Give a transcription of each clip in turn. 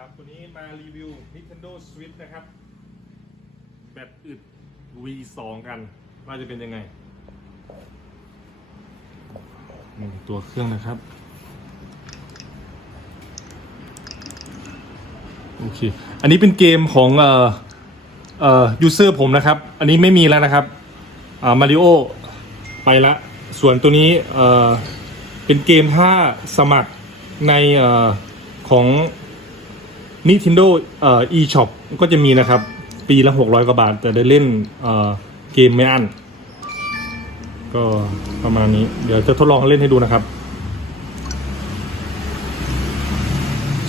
ครับวันนี้มารีวิว Nintendo Switch นะครับ แบตอึด V2 กัน ว่าจะเป็นยังไงตัวเครื่องนะครับ โอเค อันนี้เป็นเกมของเอ่อเอ่อยูเซอร์ผมนะครับ อันนี้ไม่มีแล้วนะครับอ่ามาริโอไปละ ส่วนตัวนี้เอ่อเป็นเกมถ้าสมัครในเอ่อของ Nintendo เอ่อ eShop ก็จะมีนะครับ ปีละ 600 กว่าบาท แต่ได้เล่นเอ่อเกมไม่อั้นก็ประมาณนี้ เดี๋ยวจะทดลองเล่นให้ดูนะครับ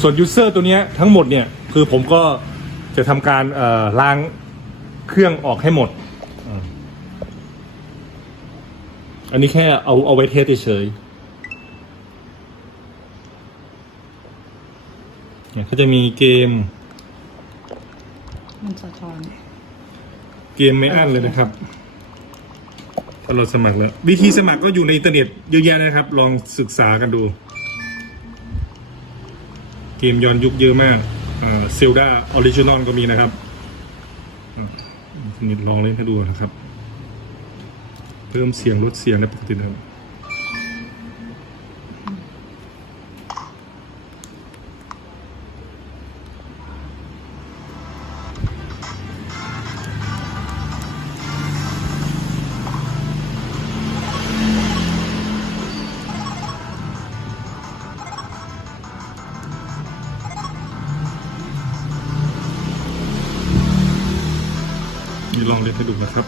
ส่วนยูเซอร์ตัวนี้ทั้งหมดเนี่ย คือผมก็จะทำการเอ่อล้างเครื่องออกให้หมด อันนี้แค่เอาเอาไว้เทสเฉย เนี่ยเขาจะมีเกม มันสะท้อน เกมไม่อั้นเลยนะครับถ้าเราสมัครแล้ว วิธีสมัครก็อยู่ในอินเทอร์เน็ตเยอะแยะนะครับ ลองศึกษากันดู เกมย้อนยุคเยอะมากเซลดาออริจินอลก็มีนะครับอ่านิดลองเล่นให้ดูนะครับ เพิ่มเสียงลดเสียงในปกตินะครับ นี่ลองเล่นให้ดูนะครับ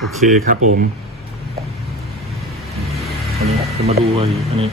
โอเคครับผมอันนี้จะมาดูไอ้อันนี้